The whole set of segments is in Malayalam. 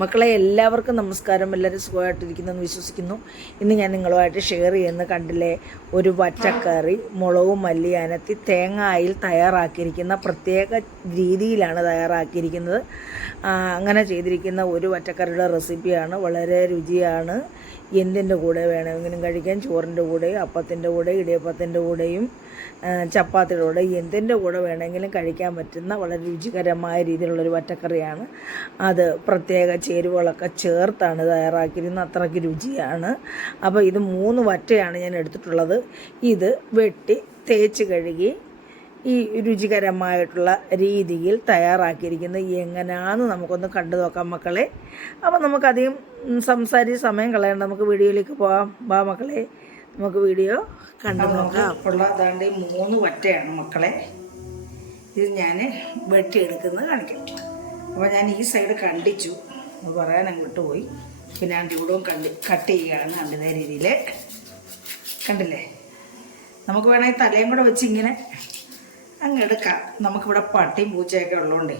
മക്കളെ എല്ലാവർക്കും നമസ്കാരം. എല്ലാവരും സുഖമായിട്ടിരിക്കുന്നെന്ന് വിശ്വസിക്കുന്നു. ഇന്ന് ഞാൻ നിങ്ങളുമായിട്ട് ഷെയർ ചെയ്യുന്ന കണ്ടില്ലേ? ഒരു വറ്റക്കറി മുളകും മല്ലി അനത്തി തേങ്ങായിൽ തയ്യാറാക്കിയിരിക്കുന്ന പ്രത്യേക രീതിയിലാണ് തയ്യാറാക്കിയിരിക്കുന്നത്. അങ്ങനെ ചെയ്തിരിക്കുന്ന ഒരു വറ്റക്കറിയുടെ റെസിപ്പിയാണ് വളരെ രുചിയാണ്. എന്തിന്റെ കൂടെ വേണമെങ്കിലും കഴിക്കാം. ചോറിന്റെ കൂടെ അപ്പത്തിന്റെ കൂടെ ഇടിയപ്പത്തിന്റെ കൂടെയും ചപ്പാത്തിയുടെ കൂടെ എന്തിന്റെ കൂടെ വേണമെങ്കിലും കഴിക്കാൻ പറ്റുന്ന വളരെ രുചികരമായ രീതിയിലുള്ളൊരു വറ്റക്കറിയാണ്. അത് പ്രത്യേക ചേരുവകളൊക്കെ ചേർത്താണ് തയ്യാറാക്കിയിരുന്നത്. അത്രയ്ക്ക് രുചിയാണ്. അപ്പോൾ ഇത് മൂന്ന് വറ്റയാണ് ഞാൻ എടുത്തിട്ടുള്ളത്. ഇത് വെട്ടി തേച്ച് കഴുകി ഈ രുചികരമായിട്ടുള്ള രീതിയിൽ തയ്യാറാക്കിയിരിക്കുന്നത് എങ്ങനെയാണെന്ന് നമുക്കൊന്ന് കണ്ടു നോക്കാം മക്കളെ. അപ്പോൾ നമുക്കധികം സംസാരിച്ച് സമയം കളയണ്ട. നമുക്ക് വീഡിയോയിലേക്ക് പോകാം വാ മക്കളെ നമുക്ക് വീഡിയോ കണ്ടു നോക്കാം. ഉള്ള അതാണ്ട് മൂന്ന് വറ്റയാണ് മക്കളെ. ഇത് ഞാൻ വെട്ടിയെടുക്കുന്നത് കാണിക്കാം. അപ്പോൾ ഞാൻ ഈ സൈഡ് കണ്ടിച്ചു. അത് പറയാൻ അങ്ങോട്ട് പോയി. പിന്നെ ആണ്ട് ഇവിടവും കണ്ടി കട്ട് ചെയ്യുകയാണ് അതിന്റെ രീതിയിൽ കണ്ടില്ലേ? നമുക്ക് വേണമെങ്കിൽ തലയും കൂടെ വെച്ച് ഇങ്ങനെ അങ്ങ് എടുക്കാം നമുക്കിവിടെ പട്ടിയും പൂച്ചയൊക്കെ ഉള്ളതുകൊണ്ടേ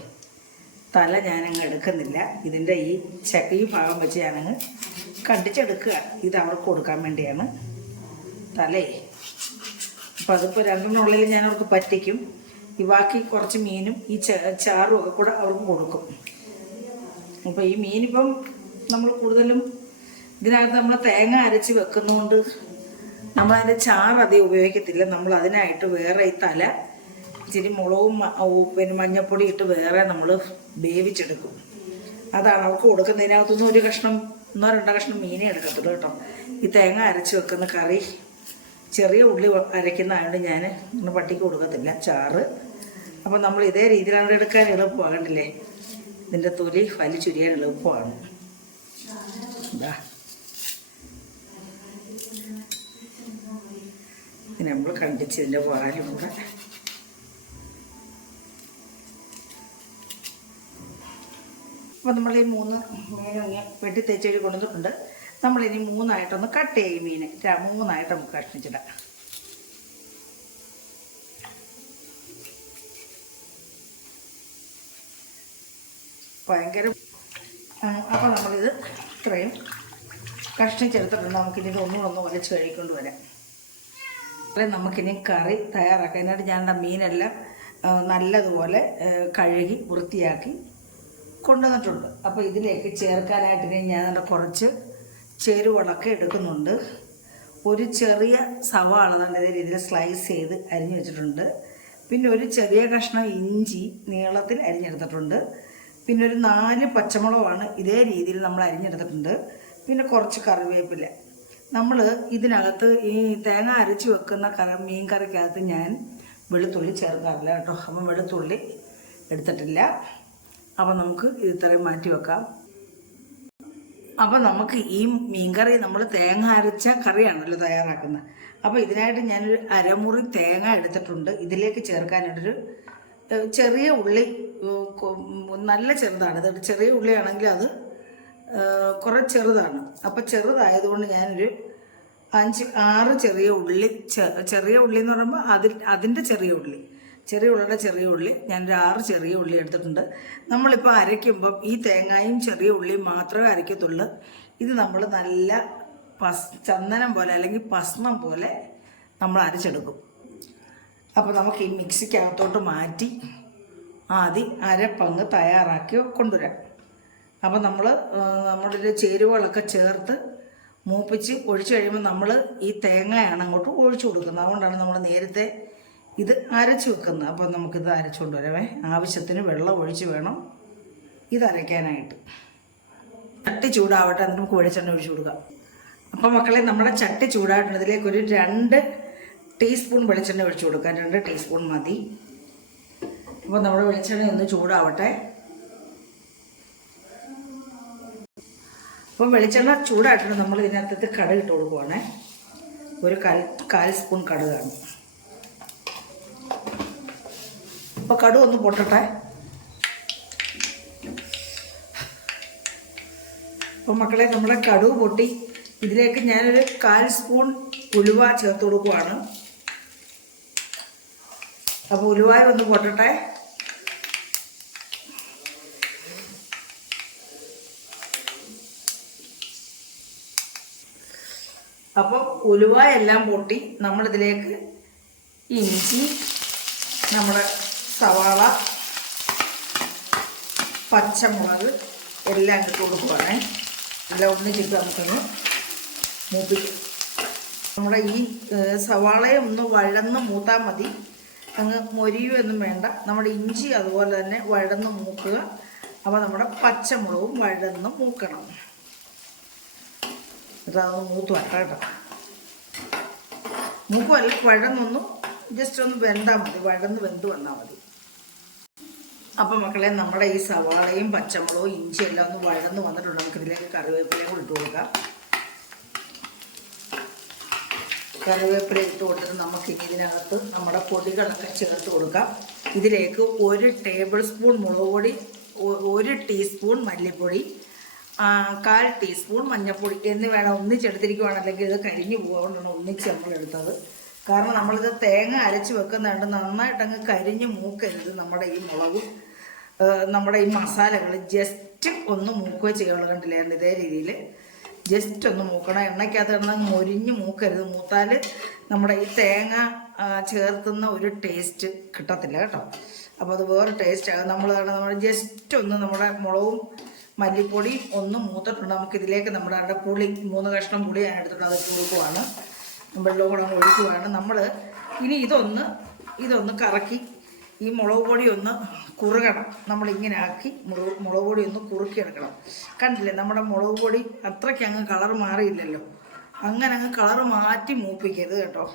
തല ഞാനങ്ങ് എടുക്കുന്നില്ല. ഇതിന്റെ ഈ ചക്കയും ഭാഗം വെച്ച് ഞാനങ്ങ് കണ്ടിച്ചെടുക്കുക ഇത് അവർക്ക് കൊടുക്കാൻ വേണ്ടിയാണ്. തലേ. അപ്പോൾ അതിപ്പോൾ രണ്ടെണ്ണുള്ളിൽ ഞാൻ അവർക്ക് പറ്റിക്കും. ഈ ബാക്കി കുറച്ച് മീനും ഈ ചാറും ഒക്കെ കൂടെ അവർക്ക് കൊടുക്കും. അപ്പോൾ ഈ മീനിപ്പം നമ്മൾ കൂടുതലും ഇതിനകത്ത് നമ്മൾ തേങ്ങ അരച്ച് വെക്കുന്നതുകൊണ്ട് നമ്മളതിന്റെ ചാറ് അധികം ഉപയോഗിക്കത്തില്ല. നമ്മൾ അതിനായിട്ട് വേറെ ഈ തല ഇച്ചിരി മുളകും പിന്നെ മഞ്ഞപ്പൊടി ഇട്ട് വേറെ നമ്മൾ വേവിച്ചെടുക്കും. അതാണ് അവർക്ക് കൊടുക്കുന്നതിനകത്തുനിന്ന് ഒരു കഷ്ണം ഒന്നോ രണ്ടോ കഷ്ണം മീനേ എടുക്കത്തുള്ളൂ കേട്ടോ. ഈ തേങ്ങ അരച്ച് വെക്കുന്ന കറി ചെറിയ ഉള്ളി അരയ്ക്കുന്നതായതുകൊണ്ട് ഞാൻ ഇങ്ങനെ പട്ടിക്ക് കൊടുക്കത്തില്ല ചാറ്. അപ്പം നമ്മൾ ഇതേ രീതിയിലാണ് എടുക്കാൻ എളുപ്പമാണ് കണ്ടില്ലേ ഇതിന്റെ തൊലി വലിച്ചുരിയാൻ എളുപ്പമാണ്. ഇത് നമ്മൾ കണ്ടിച്ച് ഇതിന്റെ പാലും കൂടെ അപ്പോൾ നമ്മൾ ഈ മൂന്ന് മീൻ വെട്ടി വെട്ടി തേച്ചേരി കൊണ്ടുവന്നിട്ടുണ്ട്. നമ്മളിനി മൂന്നായിട്ടൊന്ന് കട്ട് ചെയ്യും മീൻ മൂന്നായിട്ട് നമുക്ക് കഷ്ണിച്ചിടാം. ഭയങ്കര അപ്പോൾ നമ്മളിത് ഇത്രയും കഷ്ണിച്ചെടുത്തിട്ടുണ്ട്. നമുക്കിനി ഒന്നുകൂടെ ഒന്ന് ഒലച്ച് കഴിക്കൊണ്ട് വരാം. അല്ലെ നമുക്കിനി കറി തയ്യാറാക്കാം. എന്നിട്ട് ഞാൻ മീനെല്ലാം നല്ലതുപോലെ കഴുകി വൃത്തിയാക്കി കൊണ്ടുവന്നിട്ടുണ്ട്. അപ്പോൾ ഇതിലേക്ക് ചേർക്കാനായിട്ട് ഞാൻ നല്ല കുറച്ച് ചേരുവകളൊക്കെ എടുക്കുന്നുണ്ട്. ഒരു ചെറിയ സവാള നല്ല രീതിയിൽ സ്ലൈസ് ചെയ്ത് അരിഞ്ഞു വെച്ചിട്ടുണ്ട്. പിന്നെ ഒരു ചെറിയ കഷ്ണം ഇഞ്ചി നീളത്തിൽ അരിഞ്ഞെടുത്തിട്ടുണ്ട്. പിന്നെ ഒരു നാല് പച്ചമുളകാണ് ഇതേ രീതിയിൽ നമ്മൾ അരിഞ്ഞെടുത്തിട്ടുണ്ട്. പിന്നെ കുറച്ച് കറിവേപ്പില. നമ്മൾ ഇതിനകത്ത് ഈ തേങ്ങ അരച്ച് വെക്കുന്ന കറി മീൻ കറിക്കകത്ത് ഞാൻ വെളുത്തുള്ളി ചേർക്കാറില്ല കേട്ടോ. അപ്പം വെളുത്തുള്ളി എടുത്തിട്ടില്ല. അപ്പം നമുക്ക് ഇത് ഇത്രയും മാറ്റി വെക്കാം. അപ്പം നമുക്ക് ഈ മീൻകറി നമ്മൾ തേങ്ങ അരച്ച കറിയാണല്ലോ തയ്യാറാക്കുന്നത്. അപ്പോൾ ഇതിനായിട്ട് ഞാനൊരു അരമുറി തേങ്ങ എടുത്തിട്ടുണ്ട്. ഇതിലേക്ക് ചേർക്കാനായിട്ടൊരു ചെറിയ ഉള്ളി നല്ല ചെറുതാണ്. ഇത് ചെറിയ ഉള്ളിയാണെങ്കിൽ അത് കുറച്ച് കുറെ ചെറുതാണ്. അപ്പോൾ ചെറുതായതുകൊണ്ട് ഞാനൊരു അഞ്ച് ആറ് ചെറിയ ഉള്ളി ചെറിയ ഉള്ളി എന്ന് പറയുമ്പോൾ അതിൽ അതിന്റെ ചെറിയ ഉള്ളി. ചെറിയ ഉള്ളിയുടെ ചെറിയ ഉള്ളി ഞാനൊരു ആറ് ചെറിയ ഉള്ളി എടുത്തിട്ടുണ്ട്. നമ്മളിപ്പോൾ അരയ്ക്കുമ്പം ഈ തേങ്ങയും ചെറിയ ഉള്ളിയും മാത്രമേ അരയ്ക്കത്തുള്ളൂ. ഇത് നമ്മൾ നല്ല പസ് ചന്ദനം പോലെ അല്ലെങ്കിൽ ഭസ്മം പോലെ നമ്മൾ അരച്ചെടുക്കും. അപ്പോൾ നമുക്ക് ഈ മിക്സിക്കകത്തോട്ട് മാറ്റി ആദ്യം അരപ്പങ്ങ് തയ്യാറാക്കി കൊണ്ടുവരാം. അപ്പോൾ നമ്മൾ നമ്മുടെ ഒരു ചേരുവകളൊക്കെ ചേർത്ത് മൂപ്പിച്ച് ഒഴിച്ചു കഴിയുമ്പോൾ നമ്മൾ ഈ തേങ്ങയാണ് അങ്ങോട്ട് ഒഴിച്ചു കൊടുക്കുന്നത്. അതുകൊണ്ടാണ് നമ്മൾ നേരത്തെ ഇത് അരച്ച് വെക്കുന്നത് അപ്പോൾ നമുക്കിത് അരച്ചുകൊണ്ട് കൊണ്ടുവരാമേ ആവശ്യത്തിന് വെള്ളം ഒഴിച്ച് വേണം ഇത് അരയ്ക്കാനായിട്ട്. ചട്ടി ചൂടാവട്ടെ എന്നിട്ട് നമുക്ക് വെളിച്ചെണ്ണ ഒഴിച്ചു കൊടുക്കാം. അപ്പോൾ മക്കളെ നമ്മുടെ ചട്ടി ചൂടായിട്ടുണ്ട് ഒരു രണ്ട് ടീസ്പൂൺ വെളിച്ചെണ്ണ ഒഴിച്ചു കൊടുക്കാം. രണ്ട് ടീസ്പൂൺ മതി. അപ്പോൾ നമ്മുടെ വെളിച്ചെണ്ണ ഒന്ന് ചൂടാവട്ടെ. അപ്പോൾ വെളിച്ചെണ്ണ ചൂടായിട്ടുണ്ട് നമ്മൾ ഇതിനകത്ത് കടുക് ഇട്ട് കൊടുക്കുവാണേ. ഒരു കാൽ കാൽ സ്പൂൺ കടുകാണ്. അപ്പോൾ കടു ഒന്ന് പൊട്ടട്ടെ. അപ്പോൾ മക്കളെ നമ്മുടെ കടു പൊട്ടി. ഇതിലേക്ക് ഞാനൊരു കാൽ സ്പൂൺ ഉലുവ ചേർത്ത് കൊടുക്കുവാണ്. അപ്പോൾ ഉലുവായി ഒന്ന് പൊട്ടട്ടെ. അപ്പോൾ ഉലുവ എല്ലാം പൊട്ടി. നമ്മളിതിലേക്ക് ഇഞ്ചി നമ്മുടെ സവാള പച്ചമുളക് എല്ലാം ഇട്ട് കൊടുക്കുവാണേ. എല്ലാം ഒന്നിച്ചിട്ട് നമുക്കൊന്ന് മൂപ്പിക്കും നമ്മുടെ ഈ സവാളയെ ഒന്ന് വഴന്ന് മൂത്താൽ മതി. അങ്ങ് മൊരിയുമൊന്നും വേണ്ട. നമ്മുടെ ഇഞ്ചി അതുപോലെ തന്നെ വഴന്ന് മൂക്കുക. അപ്പോൾ നമ്മുടെ പച്ചമുളകും വഴന്ന് മൂക്കണം. എന്നിട്ട് അതൊന്ന് മൂത്ത് വരട്ടെ കേട്ടോ. മൂക്കുമല്ല വഴന്നൊന്ന് ജസ്റ്റ് ഒന്ന് വെന്താൽ മതി. വഴന്ന് വെന്ത് വന്നാൽ മതി. അപ്പം മക്കളെ നമ്മുടെ ഈ സവാളയും പച്ചമുളകും ഇഞ്ചിയും എല്ലാം ഒന്ന് വഴന്ന് വന്നിട്ടുണ്ട്. നമുക്ക് ഇതിലേക്ക് കൂടി ഇട്ട് കൊടുക്കാം. കറിവേപ്പില ഇട്ട് കൊടുത്തിട്ട് നമുക്ക് ഇനി ഇതിനകത്ത് നമ്മുടെ പൊടികളൊക്കെ ചേർത്ത് കൊടുക്കാം. ഇതിലേക്ക് ഒരു ടേബിൾ സ്പൂൺ മുളക് പൊടി ഒരു ടീസ്പൂൺ മല്ലിപ്പൊടി കാൽ ടീസ്പൂൺ മഞ്ഞൾപ്പൊടി എന്ന് വേണം ഒന്നിച്ചെടുത്തിരിക്കുവാണ്. അല്ലെങ്കിൽ ഇത് കരിഞ്ഞു പോകാകൊണ്ടാണ് ഒന്നിച്ച് നമ്മൾ എടുത്തത്. കാരണം നമ്മളിത് തേങ്ങ അരച്ച് വെക്കുന്നുണ്ട്. നന്നായിട്ട് അങ്ങ് കരിഞ്ഞ് മൂക്കരുത് നമ്മുടെ ഈ മുളകും. നമ്മുടെ ഈ മസാലകൾ ജസ്റ്റ് ഒന്ന് മൂക്കുക ചെയ്യുള്ളൂ കണ്ടില്ലായിരുന്നു ഇതേ രീതിയിൽ ജസ്റ്റ് ഒന്ന് മൂക്കണം. എണ്ണയ്ക്കകത്ത് എണ്ണ മൊരിഞ്ഞ് മൂക്കരുത്. മൂത്താൽ നമ്മുടെ ഈ തേങ്ങ ചേർത്തുന്ന ഒരു ടേസ്റ്റ് കിട്ടത്തില്ല കേട്ടോ. അപ്പോൾ അത് വേറെ ടേസ്റ്റ് ആകും നമ്മൾ നമ്മൾ ജസ്റ്റ് ഒന്ന് നമ്മുടെ മുളകും മല്ലിപ്പൊടിയും ഒന്ന് മൂത്തിട്ടുണ്ട്. നമുക്കിതിലേക്ക് നമ്മുടെ പുളി മൂന്ന് കഷ്ണം പുളി ഞാൻ എടുത്തിട്ടുണ്ട് അത് കൊടുക്കുവാണ് വെള്ളവും കൂടെ ഒഴിക്കുവാണ് നമ്മൾ ഇനി ഇതൊന്ന് ഇതൊന്ന് കറക്കി ഈ മുളക് പൊടി ഒന്ന് കുറുകണം. നമ്മളിങ്ങനെ ആക്കി മുളക് മുളക് പൊടി ഒന്ന് കുറുക്കിയെടുക്കണം. കണ്ടില്ലേ നമ്മുടെ മുളക് പൊടി അത്രയ്ക്ക് അങ്ങ് കളർ മാറിയില്ലല്ലോ. അങ്ങനെ അങ്ങ് കളർ മാറ്റി മൂപ്പിക്കരുത് കേട്ടോ.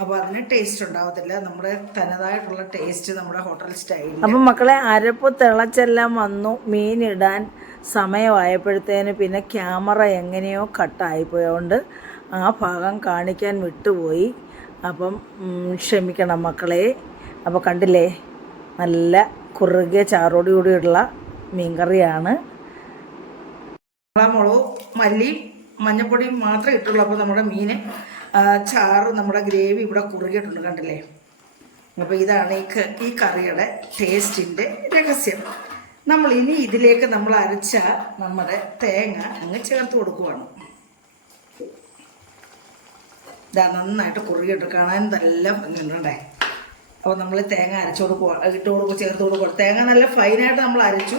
അപ്പോൾ അതിന് ടേസ്റ്റ് ഉണ്ടാവത്തില്ല. നമ്മുടെ തനതായിട്ടുള്ള ടേസ്റ്റ് നമ്മുടെ ഹോട്ടൽ സ്റ്റൈൽ അപ്പം മക്കളെ അരപ്പ് തിളച്ചെല്ലാം വന്നു. മീനിടാൻ സമയമായപ്പോഴത്തേന് പിന്നെ ക്യാമറ എങ്ങനെയോ കട്ടായിപ്പോയതുകൊണ്ട് ആ ഭാഗം കാണിക്കാൻ വിട്ടുപോയി. അപ്പം ക്ഷമിക്കണം മക്കളെ. അപ്പോൾ കണ്ടില്ലേ? നല്ല കുറുകിയ ചാറോടി കൂടിയുള്ള മീൻകറിയാണ്. മുളകും മല്ലിയും മഞ്ഞപ്പൊടിയും മാത്രമേ ഇട്ടുള്ളൂ. അപ്പോൾ നമ്മുടെ മീൻ ചാറ് നമ്മുടെ ഗ്രേവി ഇവിടെ കുറുകിയിട്ടുണ്ട് കണ്ടില്ലേ? അപ്പോൾ ഇതാണ് ഈ ഈ കറിയുടെ ടേസ്റ്റിന്റെ രഹസ്യം. നമ്മൾ ഇനി ഇതിലേക്ക് നമ്മൾ അരച്ച നമ്മുടെ തേങ്ങ അങ്ങ് ചേർത്ത് കൊടുക്കുവാണ്. ഇതാ നന്നായിട്ട് കുറുകിയിട്ട് കാണാൻ നല്ല ഭംഗിയുണ്ടേ അപ്പോൾ നമ്മൾ തേങ്ങ അരച്ചു കൊടുക്കുക ഇട്ട് കൊടുക്കുക ചേർത്ത് കൊടുക്കുക തേങ്ങ നല്ല ഫൈനായിട്ട് നമ്മൾ അരച്ചു.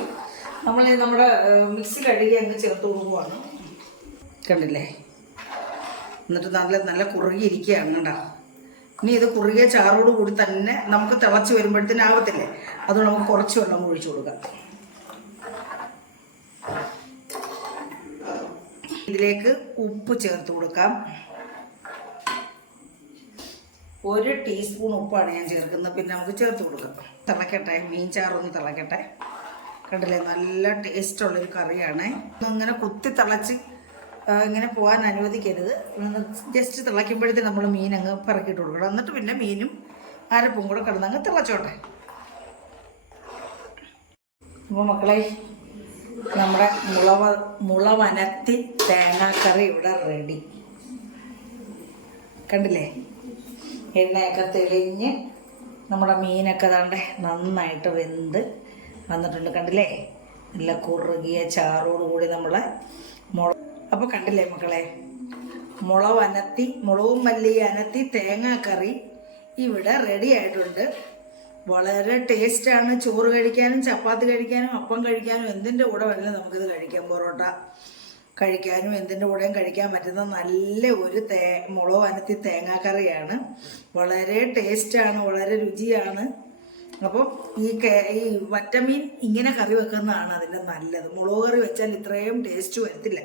നമ്മൾ നമ്മുടെ മിക്സി കഴുകി അങ്ങ് ചേർത്ത് കൊടുക്കുവാണ്. കണ്ടില്ലേ? എന്നിട്ട് നല്ല നല്ല കുറുകിയിരിക്കുകയാണ് കേട്ടോ ഇനി ഇത് കുറുകിയ ചാറോട് കൂടി തന്നെ നമുക്ക് തിളച്ച് വരുമ്പോഴത്തേന് ആവത്തില്ലേ? അതുകൊണ്ട് നമുക്ക് കുറച്ച് വെള്ളം ഒഴിച്ചു കൊടുക്കാം. ഇതിലേക്ക് ഉപ്പ് ചേർത്ത് കൊടുക്കാം. ഒരു ടീസ്പൂൺ ഉപ്പാണ് ഞാൻ ചേർക്കുന്നത്. പിന്നെ നമുക്ക് ചേർത്ത് കൊടുക്കാം. തിളക്കട്ടെ മീൻ ചാറൊന്ന് തിളക്കട്ടെ. കണ്ടില്ലേ? നല്ല ടേസ്റ്റുള്ളൊരു കറിയാണ്. ഇങ്ങനെ കുത്തി തിളച്ച് ഇങ്ങനെ പോകാൻ അനുവദിക്കരുത്. ജസ്റ്റ് തിളയ്ക്കുമ്പോഴത്തേക്ക് നമ്മൾ മീൻ അങ്ങ് പറക്കിയിട്ട് കൊടുക്കണം. എന്നിട്ട് പിന്നെ മീനും അരപ്പും കൂടെ കിടന്ന് അങ്ങ് തിളച്ചോട്ടെ. അപ്പോൾ മക്കളെ നമ്മുടെ മുളവ മുളവനത്തി തേങ്ങാക്കറി ഇവിടെ റെഡി കണ്ടില്ലേ? എണ്ണയൊക്കെ തെളിഞ്ഞ് നമ്മുടെ മീനൊക്കെ താണ്ടെ നന്നായിട്ട് വെന്ത് വന്നിട്ടുണ്ട്. കണ്ടില്ലേ? നല്ല കുറുകിയ ചാറോട് കൂടി നമ്മളെ മുള അപ്പോൾ കണ്ടില്ലേ മക്കളെ? മുളക് അനത്തി മുളകും മല്ലി അനത്തി തേങ്ങാക്കറി ഇവിടെ റെഡി ആയിട്ടുണ്ട്. വളരെ ടേസ്റ്റാണ് ചോറ് കഴിക്കാനും ചപ്പാത്തി കഴിക്കാനും അപ്പം കഴിക്കാനും എന്തിന്റെ കൂടെ വേണമെങ്കിലും നമുക്കിത് കഴിക്കാം പൊറോട്ട. കഴിക്കാനും എന്തിന്റെ കൂടെയും കഴിക്കാൻ പറ്റുന്ന നല്ല ഒരു തേ മുളക് അനത്തി തേങ്ങാക്കറിയാണ്. വളരെ ടേസ്റ്റാണ് വളരെ രുചിയാണ്. അപ്പം ഈ കേ- ഈ വറ്റമീൻ ഇങ്ങനെ കറി വെക്കുന്നതാണ് അതിന്റെ നല്ലത്. മുളക് കറി വെച്ചാൽ ഇത്രയും ടേസ്റ്റ് വരത്തില്ല.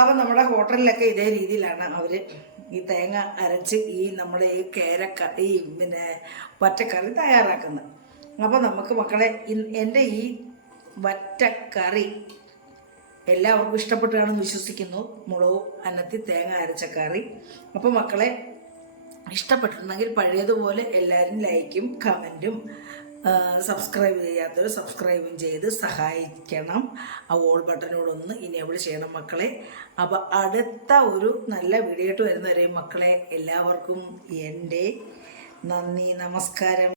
അപ്പം നമ്മുടെ ഹോട്ടലിലൊക്കെ ഇതേ രീതിയിലാണ് അവർ ഈ തേങ്ങ അരച്ച് ഈ നമ്മുടെ ഈ കേരക്ക ഈ പിന്നെ വറ്റക്കറി തയ്യാറാക്കുന്നത്. അപ്പോൾ നമുക്ക് മക്കളെ എന്റെ ഈ വറ്റക്കറി എല്ലാവർക്കും ഇഷ്ടപ്പെട്ടു കാണുമെന്ന് വിശ്വസിക്കുന്നു. മുളകും അന്നത്തി തേങ്ങ അരച്ച കറി അപ്പോൾ മക്കളെ ഇഷ്ടപ്പെട്ടിട്ടുണ്ടെങ്കിൽ പഴയതുപോലെ എല്ലാവരും ലൈക്കും കമന്റും സബ്സ്ക്രൈബ് ചെയ്യാത്തവർ സബ്സ്ക്രൈബും ചെയ്ത് സഹായിക്കണം. ആ ഓൾ ബട്ടനോടൊന്ന് ഇനി എവിടെ ചെയ്യണം മക്കളെ. അപ്പോൾ അടുത്ത ഒരു നല്ല വീഡിയോ ആയിട്ട് വരുന്നവരെയും മക്കളെ എല്ലാവർക്കും എന്റെ നന്ദി നമസ്കാരം.